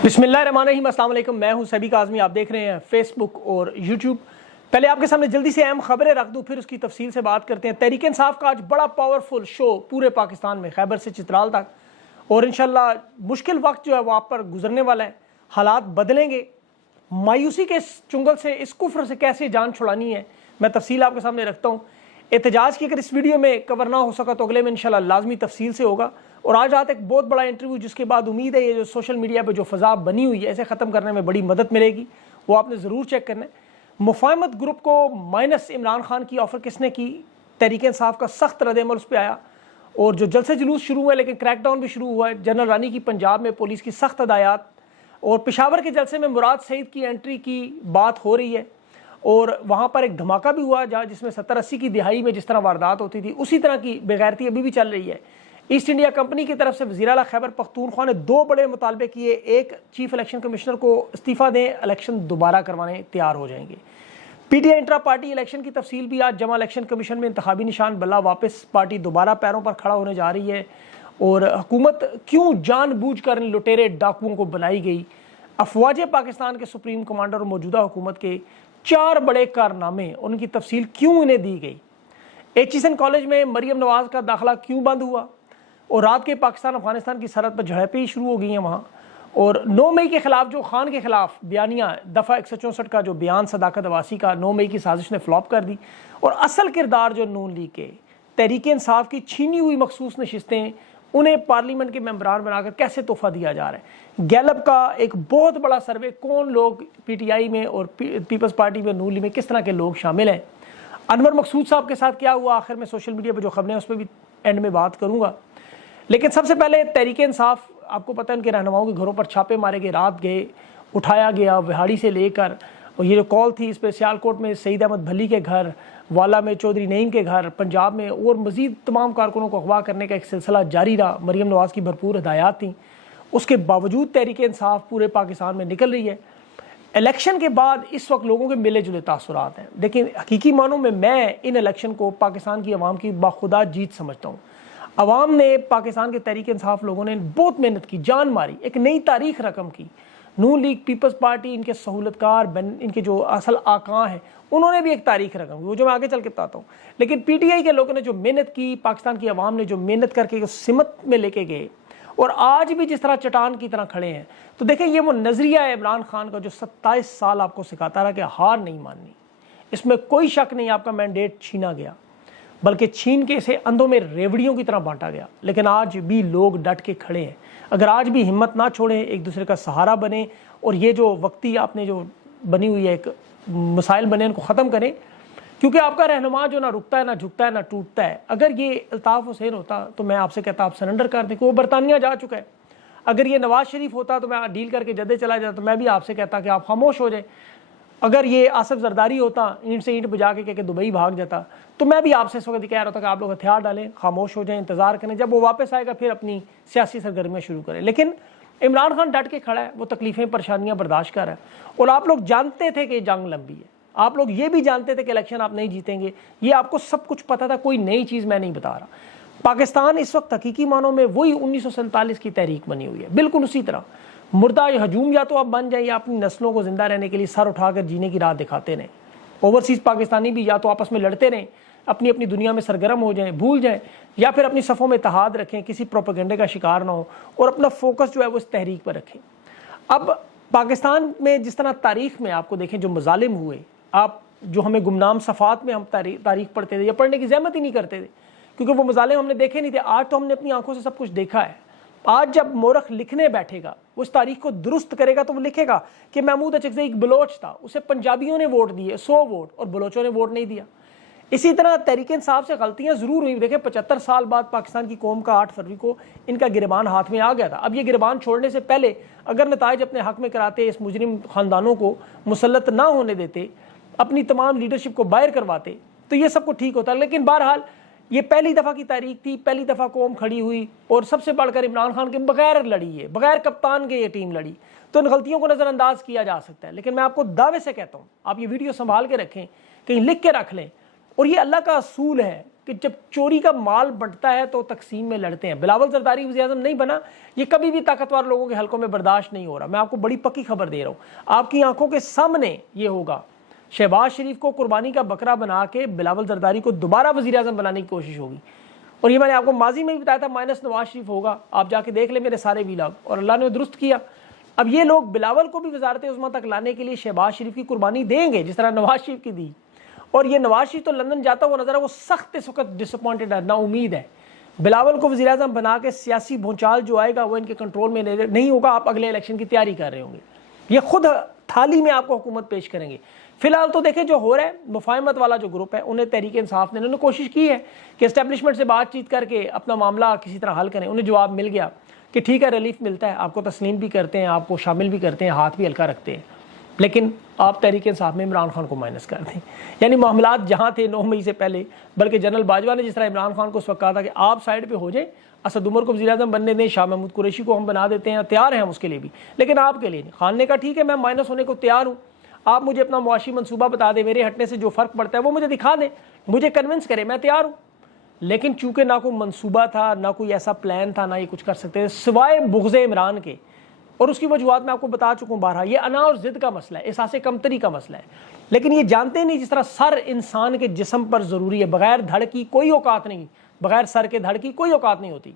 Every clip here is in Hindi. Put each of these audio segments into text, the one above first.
बिस्मिल्लाहिर्रहमानिर्रहीम, अस्सलाम वालेकुम। मैं हूं सबीक आज़मी। आप देख रहे हैं फेसबुक और यूट्यूब। पहले आपके सामने जल्दी से अहम खबरें रख दूं, फिर उसकी तफसील से बात करते हैं। तहरीक इंसाफ का आज बड़ा पावरफुल शो पूरे पाकिस्तान में, खैबर से चित्राल तक, और इंशाल्लाह मुश्किल वक्त जो है वो आप पर गुजरने वाला है। हालात बदलेंगे। मायूसी के इस चुंगल से, इस कुफ्र से कैसे जान छुड़ानी है, मैं तफसील आपके सामने रखता हूँ। एहतजाज की अगर इस वीडियो में कवर ना हो सका तो अगले में इंशाल्लाह लाजमी तफसील से होगा। और आज रात एक बहुत बड़ा इंटरव्यू, जिसके बाद उम्मीद है ये जो सोशल मीडिया पे जो फ़ज़ा बनी हुई है, इसे ख़त्म करने में बड़ी मदद मिलेगी। वो आपने ज़रूर चेक करना है। मुफाहमत ग्रुप को माइनस इमरान खान की ऑफ़र किसने की? तहरीक इंसाफ का सख्त रद्द-ए-अमल उस पर आया, और जो जलसे जुलूस शुरू हुए लेकिन क्रैकडाउन भी शुरू हुआ है। जनरल रानी की पंजाब में पुलिस की सख्त हदायत, और पेशावर के जलसे में मुराद सईद की एंट्री की बात हो रही है। और वहाँ पर एक धमाका भी हुआ जहाँ जिसमें 70-80 की दिहाई में जिस तरह वारदात होती थी, उसी तरह की बेगैरती अभी भी चल रही है। ईस्ट इंडिया कंपनी की तरफ से वज़ीर आला खैबर पख्तूनख्वा ने 2 बड़े मुतालबे किए। एक, चीफ इलेक्शन कमिश्नर को इस्तीफ़ा दें, इलेक्शन दोबारा करवाने तैयार हो जाएंगे। पीटीआई इंट्रा पार्टी इलेक्शन की तफसील भी आज जमा। इलेक्शन कमीशन में इंतखाबी निशान बल्ला वापस, पार्टी दोबारा पैरों पर खड़ा होने जा रही है। और हुकूमत क्यों जानबूझकर इन लुटेरे डाकुओं को बनाई गई? अफवाज पाकिस्तान के सुप्रीम कमांडर और मौजूदा हुकूमत के 4 बड़े कारनामे, उनकी तफसील क्यों इन्हें दी गई? एचईएसएन कॉलेज में मरियम नवाज का दाखिला क्यों बंद हुआ? और रात के पाकिस्तान अफगानिस्तान की सरहद पर झड़पें ही शुरू हो गई हैं वहाँ। और 9 मई के खिलाफ जो खान के खिलाफ बयानिया, दफ़ा 164 का जो बयान सदाकत अवासी का 9 मई की साजिश ने फ्लॉप कर दी। और असल किरदार जो नून लीग के, तहरीक इंसाफ की छीनी हुई मखसूस नशिस्तें, उन्हें पार्लियामेंट के मेंबरान बनाकर कैसे तोहफा दिया जा रहा है। गैलप का एक बहुत बड़ा सर्वे, कौन लोग पीटीआई में और पीपल्स पार्टी में, नून लीग में किस तरह के लोग शामिल हैं। अनवर मकसूद साहब के साथ क्या हुआ आखिर में, सोशल मीडिया पर जो खबरें हैं उस पर भी एंड में बात करूँगा। लेकिन सबसे पहले तहरीक इंसाफ, आपको पता है उनके रहनुमाओं के घरों पर छापे मारे गए, रात गए, उठाया गया विहाड़ी से लेकर। और ये जो कॉल थी इस पर सियालकोट में सईद अहमद भली के घर, वाला में चौधरी नईम के घर, पंजाब में और मज़ीद तमाम कारकुनों को अगवा करने का एक सिलसिला जारी रहा। मरियम नवाज़ की भरपूर हिदायत थी। उसके बावजूद तहरीक इंसाफ पूरे पाकिस्तान में निकल रही है। इलेक्शन के बाद इस वक्त लोगों के मिले जुले तासुरात हैं। लेकिन हकीकी मानों में मैं इन इलेक्शन को पाकिस्तान की आवाम की बाखुदा जीत समझता हूँ। अवाम ने, पाकिस्तान के तहरीक इंसाफ लोगों ने बहुत मेहनत की, जान मारी, एक नई तारीख रकम की। नून लीग, पीपल्स पार्टी, इनके सहूलतकार, इनके जो असल आका हैं, उन्होंने भी एक तारीख रकम की, वो जो मैं आगे चल के बताता हूँ। लेकिन पीटीआई के लोगों ने जो मेहनत की, पाकिस्तान की आवाम ने जो मेहनत करके सिमत में लेके गए, और आज भी जिस तरह चट्टान की तरह खड़े हैं। तो देखें, ये वो नजरिया है इमरान खान का जो 27 साल आपको सिखाता रहा कि हार नहीं माननी। इसमें कोई शक नहीं आपका मैंडेट छीना गया, बल्कि छीन के इसे अंधों में रेवड़ियों की तरह बांटा गया। लेकिन आज भी लोग डट के खड़े हैं। अगर आज भी हिम्मत ना छोड़ें, एक दूसरे का सहारा बने, और ये जो वक्ती आपने जो बनी हुई है एक मसाइल बने, इनको ख़त्म करें। क्योंकि आपका रहनुमा जो ना रुकता है, ना झुकता है, ना टूटता है। अगर ये अल्ताफ़ हुसैन होता तो मैं आपसे कहता आप सरेंडर कर दें, कि वो बरतानिया जा चुका है। अगर ये नवाज शरीफ होता तो मैं डील करके जद्दे चला जाता, तो मैं भी आपसे कहता कि आप खामोश हो जाए। अगर ये आसिफ जरदारी होता, ईंट से ईंट बजा के दुबई भाग जाता, तो मैं भी आपसे इस वक्त कह रहा होता कि आप लोग हथियार डालें, खामोश हो जाएं, इंतजार करें, जब वो वापस आएगा फिर अपनी सियासी सरगर्मियाँ शुरू करें। लेकिन इमरान खान डट के खड़ा है, वो तकलीफ़ें परेशानियाँ बर्दाश्त कर रहा है। और आप लोग जानते थे कि जंग लंबी है, आप लोग ये भी जानते थे कि इलेक्शन आप नहीं जीतेंगे, ये आपको सब कुछ पता था। कोई नई चीज़ मैं नहीं बता रहा। पाकिस्तान इस वक्त हकीकी मानों में वही 1947 की तहरीक बनी हुई है, बिल्कुल उसी तरह। मुर्दा हजूम या तो आप बन जाए, या अपनी नस्लों को जिंदा रहने के लिए सर उठाकर जीने की राह दिखाते रहें। ओवरसीज़ पाकिस्तानी भी या तो आपस में लड़ते रहें, अपनी अपनी दुनिया में सरगर्म हो जाएं, भूल जाएं, या फिर अपनी सफ़ों में इत्तेहाद रखें, किसी प्रोपेगेंडे का शिकार ना हो, और अपना फोकस जो है वो इस तहरीक पर रखें। अब पाकिस्तान में जिस तरह तारीख़ में आपको देखें जो मजालिम हुए, आप जो हमें गुमनाम सफ़ात में हम तारीख़ पढ़ते थे, या पढ़ने की ज़हमत ही नहीं करते थे, क्योंकि वो मजालिम हमने देखे नहीं थे। आज तो हमने अपनी आंखों से सब कुछ देखा है। आज जब मोरख लिखने बैठेगा, उस तारीख को दुरुस्त करेगा, तो वो लिखेगा कि महमूद अचकज़ई एक बलोच था, उसे पंजाबियों ने वोट दिए 100 वोट, और बलोचों ने वोट नहीं दिया। इसी तरह तहरीक इंसाफ से गलतियां ज़रूर हुई। देखें, 75 साल बाद पाकिस्तान की कौम का 8 फरवरी को इनका गिरबान हाथ में आ गया था। अब ये गिरबान छोड़ने से पहले अगर नताइज अपने हक में कराते, इस मुजरिम ख़ानदानों को मुसल्लत ना होने देते, अपनी तमाम लीडरशिप को बाहर करवाते, तो ये सब कुछ ठीक होता। लेकिन बहरहाल ये पहली दफ़ा की तारीख थी, पहली दफ़ा कौम खड़ी हुई, और सबसे बढ़कर इमरान खान के बगैर लड़ी है, बगैर कप्तान के ये टीम लड़ी। तो इन गलतियों को नज़रअंदाज किया जा सकता है। लेकिन मैं आपको दावे से कहता हूँ, आप ये वीडियो संभाल के रखें, कहीं लिख के रख लें। और ये अल्लाह का असूल है कि कि जब चोरी का माल बंटता है तो तकसीम में लड़ते हैं। बिलावल जरदारी वज़ीर-ए-आज़म नहीं बना, ये कभी भी ताकतवर लोगों के हलकों में बर्दाश्त नहीं हो रहा। मैं आपको बड़ी पक्की खबर दे रहा हूँ, आपकी आंखों के सामने ये होगा। शहबाज शरीफ को कुर्बानी का बकरा बना के बिलावल जरदारी को दोबारा वज़ीर-ए-आज़म बनाने की कोशिश होगी। और ये मैंने आपको माजी में भी बताया था, माइनस नवाज शरीफ होगा। आप जाके देख ले मेरे सारे वीलॉग, और अल्लाह ने दुरुस्त किया। अब ये लोग बिलावल को भी वज़ारत उज़्मा तक लाने के लिए शहबाज शरीफ की कुर्बानी देंगे जिस तरह नवाज शरीफ की दी। और ये नवाज शरीफ तो लंदन जाता हुआ नजर है, वो सख्त इस वक्त डिसअपॉइंटेड है, ना उम्मीद है। बिलावल को वज़ीर-ए-आज़म बना के सियासी भूचाल जो आएगा वो इनके कंट्रोल में नहीं होगा। आप अगले इलेक्शन की तैयारी कर रहे होंगे, ये खुद थाली में आपको हुकूमत पेश करेंगे। फिलहाल तो देखें जो हो रहा है, मुफाहमत वाला जो ग्रुप है उन्हें तहरीक इंसाफ ने, इन्होंने कोशिश की है कि एस्टेब्लिशमेंट से बातचीत करके अपना मामला किसी तरह हल करें। उन्हें जवाब मिल गया कि ठीक है, रिलीफ मिलता है, आपको तस्लीम भी करते हैं, आपको शामिल भी करते हैं, हाथ भी हल्का रखते हैं, लेकिन आप तहरीक इंसाफ में इमरान खान को माइनस कर दें। यानी मामलात जहाँ थे 9 मई से पहले, बल्कि जनरल बाजवा ने जिस तरह इमरान खान को उस वक्त कहा था कि आप साइड पे हो जाए, असद उमर को वज़ीर-ए-आज़म बनने दें, शाह महमूद कुरैशी को हम बना देते हैं, तैयार हैं हम उसके लिए भी, लेकिन आपके लिए नहीं। खान ने कहा ठीक है, मैं माइनस होने को तैयार हूँ, आप मुझे अपना मुआशी मनसूबा बता दें, मेरे हटने से जो फ़र्क पड़ता है वो मुझे दिखा दें, मुझे कन्विंस करें, मैं तैयार हूँ। लेकिन चूंकि ना कोई मंसूबा था, ना कोई ऐसा प्लान था, ना ये कुछ कर सकते थे सिवाय बुग़्ज़े इमरान के। और उसकी वजूहत मैं आपको बता चुका हूँ बारहा, ये अना और ज़िद का मसला है, एहसास कमतरी का मसला है। लेकिन ये जानते नहीं जिस तरह सर इंसान के जिस्म पर ज़रूरी है, बगैर धड़ की कोई औकात नहीं, बगैर सर के धड़ की कोई औकात नहीं होती।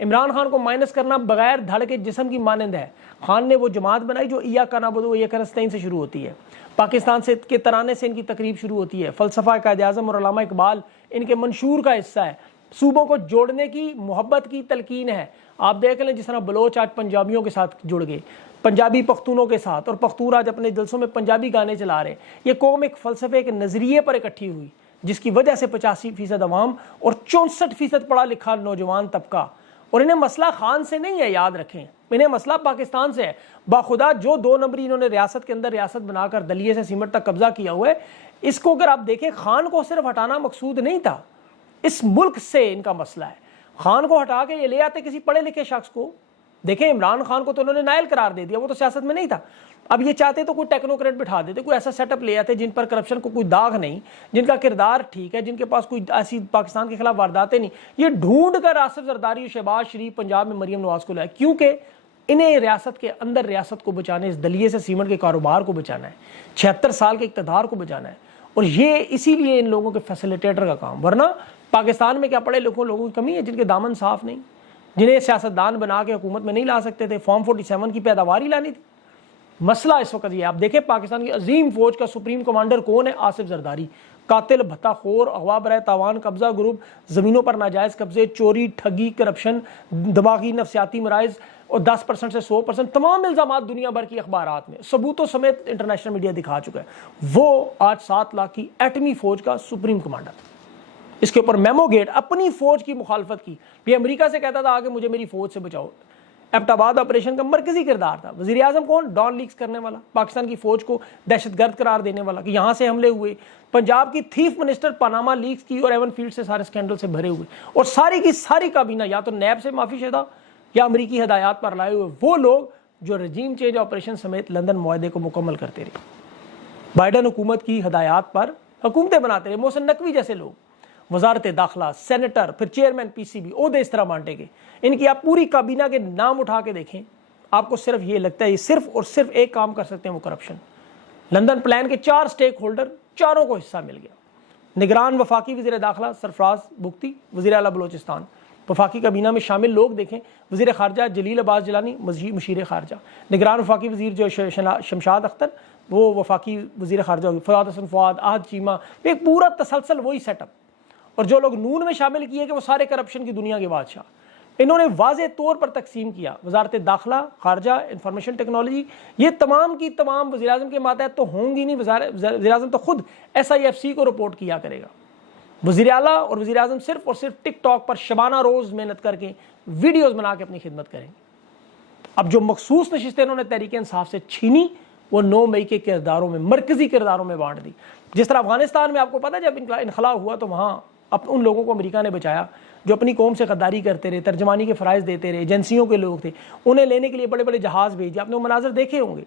इमरान खान को माइनस करना बगैर धड़ के जिस्म की मानंद है। खान ने वो जमात बनाई जो इय्याका नअबुदु व इय्याका नस्तईन से शुरू होती है, पाकिस्तान से के तराने से इनकी तकरीब शुरू होती है, फ़लसफ़ा कायद-ए-आज़म और अल्लामा इकबाल इनके मंशूर का हिस्सा है, सूबों को जोड़ने की मोहब्बत की तलकीन है। आप देख लें जिस तरह बलोच आज पंजाबियों के साथ जुड़ गए, पंजाबी पख्तूनों के साथ, और पख्तून आज अपने जलसों में पंजाबी गाने चला रहे हैं। ये कौम एक फ़लसफ़े, एक नज़रिए पर इकट्ठी हुई, जिसकी वजह से 85% अवाम और 64% पढ़ा लिखा नौजवान तबका। और इन्हें मसला खान से नहीं है, याद रखें, इन्हें मसला पाकिस्तान से है। बाखुदा जो 2 नंबरी इन्होंने रियासत के अंदर रियासत बनाकर दलिये से सीमेंट तक कब्जा किया हुआ है, इसको अगर आप देखें, खान को सिर्फ हटाना मकसूद नहीं था, इस मुल्क से इनका मसला है। खान को हटा के ये ले आते किसी पढ़े लिखे शख्स को। देखें, इमरान खान को तो उन्होंने नायल करार दे दिया, वो तो सियासत में नहीं था। अब ये चाहते तो कोई टेक्नोक्रेट बिठा देते, कोई ऐसा सेटअप ले आते जिन पर करप्शन को कोई दाग नहीं, जिनका किरदार ठीक है, जिनके पास कोई ऐसी पाकिस्तान के खिलाफ वारदातें नहीं। ये ढूंढ कर आसिफ जरदारी, शहबाज शरीफ पंजाब में मरियम नवाज को लाए, क्योंकि इन्हें रियासत के अंदर रियासत को बचाने, इस दलिये से सीमेंट के कारोबार को बचाना है, 76 साल के इक़्तिदार को बचाना है। और ये इसीलिए इन लोगों के फैसिलिटेटर का काम। वरना पाकिस्तान में क्या पढ़े लिखे लोगों की कमी है, जिनके दामन साफ नहीं, जिन्हें सियासतदान बना के हुकूमत में नहीं ला सकते थे, फॉर्म 47 की पैदावार ही लानी थी। मसला इस वक्त ये, आप देखें पाकिस्तान की अजीम फौज का सुप्रीम कमांडर कौन है? आसिफ जरदारी। कातिल, भत्ताखोर, अगवा बराए तावान, कब्जा ग्रुप, ज़मीनों पर नाजायज़ कब्जे, चोरी, ठगी, करप्शन, दिमागी नफसियाती मराइज और 10% से 100% तमाम इल्ज़ामात दुनिया भर की अखबारात में सबूतों समेत इंटरनेशनल मीडिया दिखा चुका है। वो आज 7 लाख की एटमी फौज का सुप्रीम कमांडर था। इसके ऊपर मेमो गेट अपनी फौज की मुखालफत की, ये अमेरिका से कहता था आगे मुझे मेरी फौज से बचाओ। एबटाबाद ऑपरेशन का मरकजी किरदार था। वज़ीर आज़म कौन? डॉन लीक्स करने वाला, पाकिस्तान की फौज को दहशतगर्द करार देने वाला कि यहाँ से हमले हुए। पंजाब की चीफ मिनिस्टर पनामा लीक्स की और एवन फील्ड से सारे स्कैंडल से भरे हुए, और सारी की सारी काबीना या तो नैब से माफी शुदा या अमरीकी हदायत पर लाए हुए वो लोग जो रजीम चेंज ऑपरेशन समेत लंदन मुआहदे को मुकम्मल करते रहे, बाइडन हुकूमत की हदायत पर हुकूमतें बनाते रहे। मोहसिन नकवी जैसे लोग, वजारत दाखिला, सेनेटर, फिर चेयरमैन पीसीबी, ओहदे इस तरह बांटे गए। इनकी आप पूरी काबीना के नाम उठा के देखें, आपको सिर्फ ये लगता है ये सिर्फ और सिर्फ एक काम कर सकते हैं, वो करप्शन। लंदन प्लान के 4 स्टेक होल्डर, चारों को हिस्सा मिल गया। निगरान वफाकी वज़ीर दाखिला सरफराज बुख्ती, वज़ीर आला बलोचिस्तान। वफाकी काबीना में शामिल लोग देखें, वज़ीर ख़ारजा जलील अब्बास जिलानी, मुशीर ख़ारजा। निगरान वफाकी वज़ीर जो शमशाद अख्तर, वो वफाकी वज़ीर ख़ारजा होगी। फ़वाद हसन फ़वाद, आहद चीमा, एक पूरा तसलसल वही सेटअप। और जो लोग नून में शामिल किए कि वो सारे करप्शन की दुनिया के बादशाह, इन्होंने वाज़े तौर पर तकसीम किया। वजारत दाखिला, खारजा, इंफॉर्मेशन टेक्नोलॉजी, ये तमाम की तमाम वज़ीर आज़म के मातहत तो होंगी नहीं। वज़ीर आज़म तो खुद SIFC को रिपोर्ट किया करेगा। वज़ीर आला और वज़ीर आज़म सिर्फ और सिर्फ टिकटॉक पर शबाना रोज़ मेहनत करके वीडियोज़ बना के अपनी खिदमत करेंगे। अब जो मखसूस नशिस्तें इन्होंने तहरीक इंसाफ से छीनी, वो 9 मई के किरदारों में, मरकजी किरदारों में बांट दी। जिस तरह अफगानिस्तान में आपको पता है जब इनखला हुआ तो वहाँ अब उन लोगों को अमेरिका ने बचाया जो अपनी कौम से गद्दारी करते रहे, तर्जमानी के फ़राइज़ देते रहे, एजेंसियों के लोग थे, उन्हें लेने के लिए बड़े बड़े जहाज़ भेजे। आपने वो मनाजर देखे होंगे।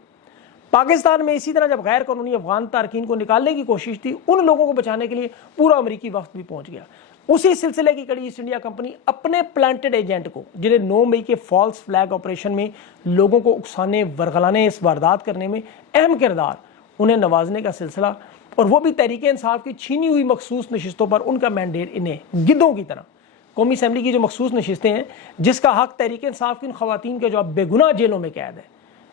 पाकिस्तान में इसी तरह जब गैर कानूनी अफगान तारकीन को निकालने की कोशिश थी, उन लोगों को बचाने के लिए पूरा अमेरिकी वफ्द भी पहुँच गया। उसी सिलसिले की कड़ी ईस्ट इंडिया कंपनी अपने प्लांटेड एजेंट को, जिन्हें 9 मई के फॉल्स फ्लैग ऑपरेशन में लोगों को उकसाने, वरगलाने, इस वारदात करने में अहम किरदार, उन्हें नवाजने का सिलसिला, और वो भी तहरीक इंसाफ की छीनी हुई मखसूस नशिस्तों पर उनका मैंडेट इन्हें गिद्धों की तरह, कौमी असम्बली की जो मखसूस नशिस्तें हैं जिसका हक तहरीक इंसाफ की इन खवातीन के जो अब बेगुनाह जेलों में कैद है,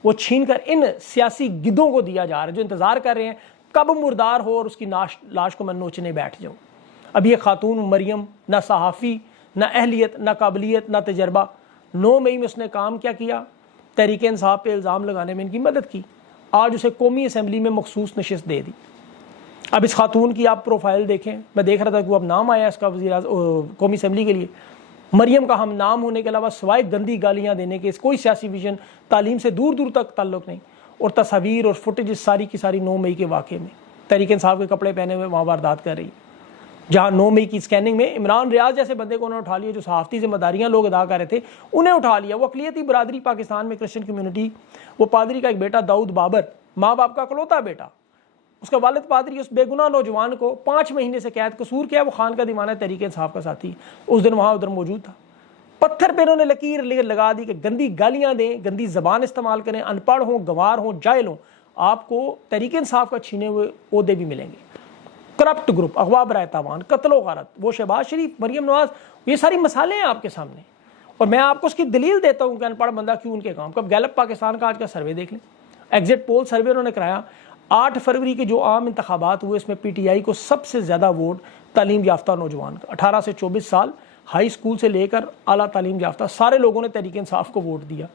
वो छीन कर इन सियासी गिद्धों को दिया जा रहा है, जो इंतजार कर रहे हैं कब मुर्दार हो और उसकी लाश को मैं नोचने बैठ जाऊँ। अब ये खातून मरियम ना सहाफ़ी, ना अहलियत, ना काबिलियत, ना तजर्बा, 9 मई में उसने काम क्या किया, तहरीक इंसाफ पे इल्ज़ाम लगाने में इनकी मदद की, आज उसे कौमी असम्बली में मखसूस नशिस्त दे दी। अब इस खातून की आप प्रोफाइल देखें, मैं देख रहा था कि वो अब नाम आया इसका कौमी असम्बली के लिए। मरियम का हम नाम होने के अलावा सवाए गंदी गालियाँ देने के कोई सियासी विजन, तालीम से दूर दूर तक ताल्लुक़ नहीं, और तस्वीर और फुटेज सारी की सारी 9 मई के वाक़े में तहरीक इंसाफ के कपड़े पहने हुए वहाँ वारदात कर रही। जहाँ 9 मई की स्कैनिंग में इमरान रियाज जैसे बंदे को उन्होंने उठा लिया, जो सहाफ़ती ज़िम्मेदारियाँ लोग अदा कर रहे थे उन्हें उठा लिया। वो अक़लियती बरादरी पाकिस्तान में, क्रिश्चियन कम्यूनिटी, वो पादरी का एक बेटा दाऊद बाबर, माँ बाप का इकलौता बेटा, उसका वालिद पादरी, उस बेगुनाह नौजवान को 5 महीने से कैद, कसूर किया वो खान का दीवाना तहरीक इंसाफ का साथी, उस दिन वहाँ उधर मौजूद था। पत्थर पे उन्होंने लकीर लगा दी कि गंदी गालियाँ दें, गंदी ज़बान इस्तेमाल करें, अनपढ़ हों, गंवार हों, जाहिल हों, आपको तहरीक इंसाफ का छीने हुए ओहदे भी मिलेंगे। करप्ट ग्रुप, अगवा बराए तावान, कत्लो गारत, वो शहबाज शरीफ, मरियम नवाज, ये सारी मसाले हैं आपके सामने, और मैं आपको उसकी दलील देता हूँ कि अनपढ़ बंदा क्यों उनके काम। कब गैलप पाकिस्तान का आज का सर्वे देख लें, एग्जिट पोल सर्वे उन्होंने कराया, 8 फरवरी के जो आम इंतखाबात हुए इसमें PTI को सबसे ज़्यादा वोट तालीम याफ्ता नौजवान का, 18 से 24 साल, हाई स्कूल से लेकर आला तालीम याफ्ता सारे लोगों ने तहरीक इंसाफ को वोट दिया।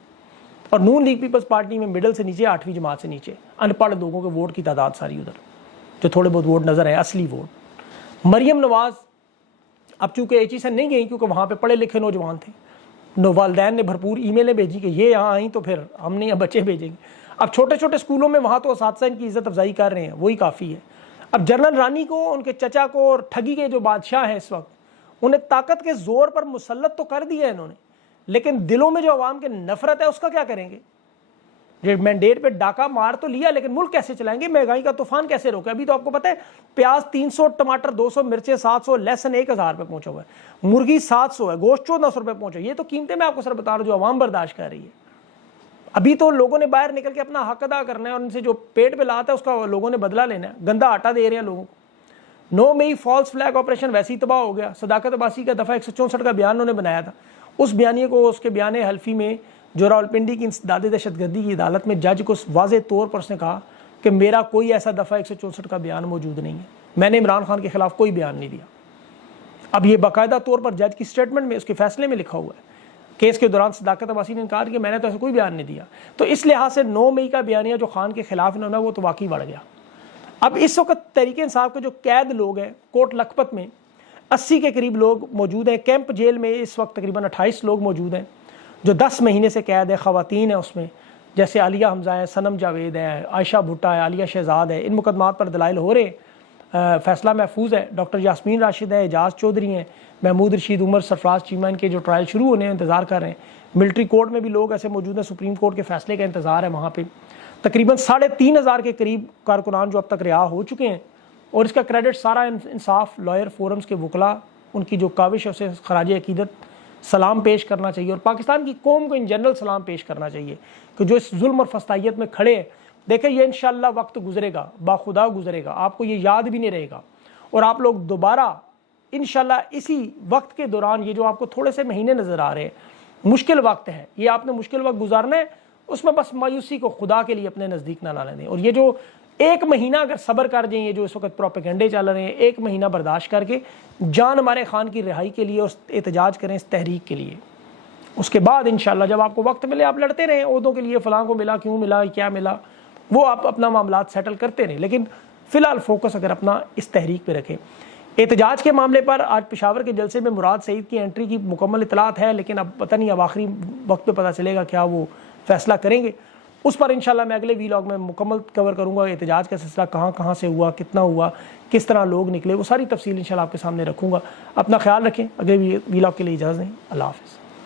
और नून लीग पीपल्स पार्टी में मिडल से नीचे, 8वीं जमात से नीचे अनपढ़ लोगों के वोट की तादाद सारी उधर, जो थोड़े बहुत वोट नजर आए, असली वोट। मरियम नवाज अब चूंकि एची से नहीं गई क्योंकि वहाँ पे पढ़े लिखे नौजवान थे, वालदैन ने भरपूर ईमेलें भेजी कि ये यहाँ आई तो फिर हम नहीं यहाँ बच्चे भेजेंगे। अब छोटे छोटे स्कूलों में वहाँ तो असातिज़ा इनकी इज्जत अफजाई कर रहे हैं, वही काफ़ी है। अब जनरल रानी को, उनके चचा को, और ठगी के जो बादशाह हैं इस वक्त, उन्हें ताकत के जोर पर मुसल्लत तो कर दिया है इन्होंने, लेकिन दिलों में जो अवाम की नफरत है उसका क्या करेंगे। जो मैंडेट पे डाका मार तो लिया, लेकिन मुल्क कैसे चलाएंगे, महंगाई का तूफान कैसे रोके। अभी तो आपको पता है प्याज 300, टमाटर 200, मिर्चें 700, लहसुन 1000 रुपये पहुंचा हुआ है, मुर्गी 700 है, गोश्त 1400 रुपये पहुंचा। ये तो कीमतें मैं आपको सर बता रहा हूँ जो अवाम बर्दाश्त कर रही है। अभी तो लोगों ने बाहर निकल के अपना हक अदा करना है, और उनसे जो पेट पे लाता है उसका लोगों ने बदला लेना है। गंदा आटा दे रहे हैं लोगों को। 9 मई फॉल्स फ्लैग ऑपरेशन वैसे ही तबाह हो गया। सदाकत अब्बासी का दफ़ा 164 का बयान उन्होंने बनाया था, उस बयानिए को, उसके बयान हल्फी में जो रावलपिंडी की इंसदाद दहशतगर्दी की अदालत में जज को वाज़े तौर पर उसने कहा कि मेरा कोई ऐसा दफ़ा 164 का बयान मौजूद नहीं है, मैंने इमरान खान के खिलाफ कोई बयान नहीं दिया। अब ये बाकायदा तौर पर जज की स्टेटमेंट में, उसके फैसले में लिखा हुआ है। केस के दौरान सदाकत अब्बासी ने कहा कि मैंने तो ऐसा कोई बयान नहीं दिया। तो इस लिहाज से 9 मई का बयानिया जो खान के खिलाफ इन्होंने, वो तो वाकई बढ़ गया। अब इस वक्त तहरीक इंसाफ के जो कैद लोग हैं कोट लखपत में 80 के करीब लोग मौजूद हैं। कैंप जेल में इस वक्त तकरीबन 28 लोग मौजूद हैं जो 10 महीने से कैद है। ख़वातीन है उसमें, जैसे आलिया हमजा है, सनम जावेद है, आयशा भुट्टा है, आलिया शहजाद है। इन मुकदमात पर दलाइल हो रहे, फैसला महफूज है। डॉक्टर यास्मीन राशिद है, एजाज चौधरी हैं, महमूद रशीद, उमर सरफराज चीमा, इनके जो ट्रायल शुरू होने इंतज़ार कर रहे हैं। मिलिट्री कोर्ट में भी लोग ऐसे मौजूद हैं, सुप्रीम कोर्ट के फैसले का इंतज़ार है वहाँ पर। तकरीबन 3500 के करीब कारकुनान जो अब तक रिहा हो चुके हैं, और इसका क्रेडिट सारा इंसाफ लॉयर फोरम्स के वकला, उनकी जो काविश है उसे खराज अकीदत सलाम पेश करना चाहिए, और पाकिस्तान की कौम को इन जनरल सलाम पेश करना चाहिए कि जो इस जुल्म और फस्तायत में खड़े हैं। देखें ये इंशाअल्लाह वक्त गुजरेगा, बाखुदा गुजरेगा, आपको ये याद भी नहीं रहेगा, और आप लोग दोबारा इंशाअल्लाह इसी वक्त के दौरान, ये जो आपको थोड़े से महीने नज़र आ रहे हैं, मुश्किल वक्त है, ये आपने मुश्किल वक्त गुजारना है, उसमें बस मायूसी को खुदा के लिए अपने नज़दीक ना लाने दें। और ये जो 1 महीना अगर सब्र कर जाएं, ये जो इस वक्त प्रोपेगेंडे चल रहे हैं, 1 महीना बर्दाश्त करके जान हमारे खान की रिहाई के लिए उस एहतजाज करें, इस तहरीक के लिए। उसके बाद इंशाअल्लाह जब आपको वक्त मिले आप लड़ते रहें ओहदों के लिए, फ़लाँ को मिला, क्यों मिला, क्या मिला, वो आप अपना मामलात सेटल करते रहें, लेकिन फ़िलहाल फोकस अगर अपना इस तहरीक पर रखें। एहतजाज के मामले पर आज पेशावर के जलसे में मुराद सईद की एंट्री की मुकम्मल इतलात है, लेकिन अब पता नहीं, अब आखिरी वक्त पे पता चलेगा क्या वो फैसला करेंगे। उस पर इंशाल्लाह मैं अगले वीलॉग में मुकम्मल कवर करूँगा। एहतजाज का सिलसिला कहाँ कहाँ से हुआ, कितना हुआ, किस तरह लोग निकले, वो सारी तफसील इंशाल्लाह आपके सामने रखूँगा। अपना ख्याल रखें। अगले वीलॉग के लिए इजाज़त दें। अल्लाह हाफ़िज़।